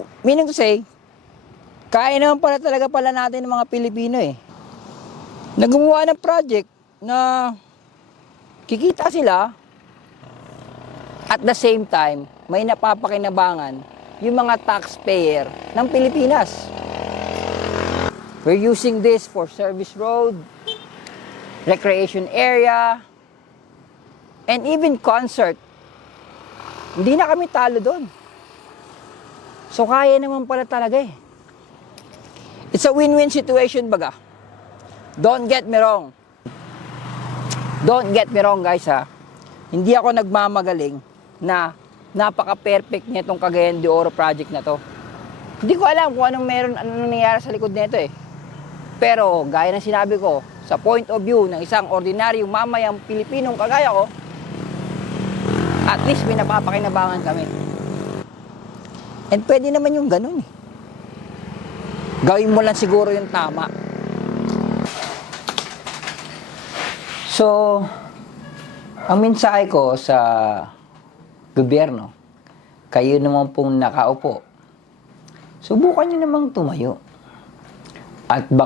So, meaning to say, kaya naman pala natin ng mga Pilipino na gumawa ng project na kikita sila at the same time, may napapakinabangan yung mga taxpayer ng Pilipinas. We're using this for service road, recreation area, and even concert. Hindi na kami talo doon. So kaya naman pala talaga It's a win-win situation baga. Don't get me wrong. Don't get me wrong guys Hindi ako nagmamagaling na napaka-perfect nitong Cagayan de Oro project na to. Hindi ko alam kung anong nangyayari sa likod nito Pero gaya ng sinabi ko, sa point of view ng isang ordinaryong mamayang Pilipinong kagaya ko, at least may napapakinabangan kami. And pwede naman yung ganun Gawin mo lang siguro yung tama. So, ang mensahe ko sa gobyerno, kayo naman pong nakaupo, subukan nyo namang tumayo. At